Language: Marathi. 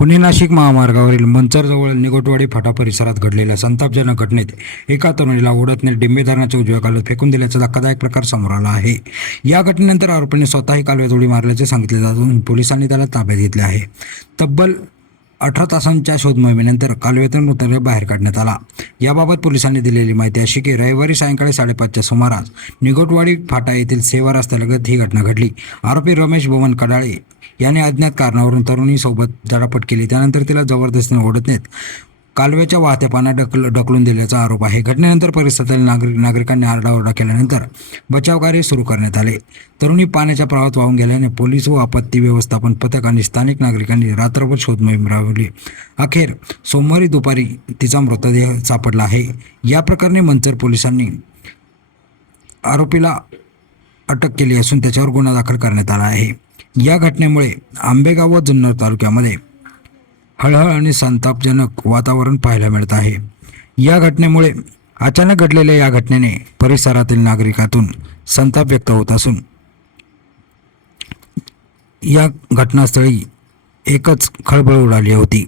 पुणे नाशिक महामार्गावरील मंचरजवळ निगोटवाडी फाटा परिसरात घडलेल्या संतापजनक घटनेत एका तरुणीला ओढत नेत डिंबे धरणाच्या उजव्या कालव्यात फेकून दिल्याचा धक्कादायक प्रकार समोर आला आहे। या घटनेनंतर आरोपीने स्वतःही कालव्यात उडी मारल्याचे सांगितले जाऊन पोलिसांनी त्याला ताब्यात घेतले आहे। तब्बल 18 तासांच्या शोधमोहिमेनंतर कालव्यातून मृतदेह बाहेर काढण्यात आला। याबाबत पोलिसांनी दिलेली माहिती अशी की रविवारी सायंकाळी 5:30च्या सुमारास निगोटवाडी फाटा येथील सेवा रस्त्यालगत ही घटना घडली। आरोपी रमेश भुवन कडाळे याने अज्ञात कारणावरून तरुणीसोबत झटापट केली। त्यानंतर तिला जबरदस्तीने ओढत नेत कालव्याच्या वाहत्या पाण्यात ढकलून दिल्याचा आरोप आहे। घटनेनंतर परिसरातील नागरिकांनी आरडाओरडा केल्यानंतर बचावकार्य सुरू करण्यात आले। तरुणी पाण्याच्या प्रवाहात वाहून गेल्याने पोलीस व आपत्ती व्यवस्थापन पथक आणि स्थानिक नागरिकांनी रात्रभर शोधमोहीम राबवली। अखेर सोमवारी दुपारी तिचा मृतदेह सापडला आहे। या प्रकरणी मंचर पोलिसांनी आरोपीला अटक केली असून त्याच्यावर गुन्हा दाखल करण्यात आला आहे। या घटनेमुळे आंबेगाव व जुन्नर तालुक्यामध्ये हळहळ आणि संतापजनक वातावरण पाहायला मिळत आहे। या घटनेमुळे अचानक घडलेल्या या घटनेने परिसरातील नागरिकातून संताप व्यक्त होत असून या घटनास्थळी एकच खळबळ उडाली होती।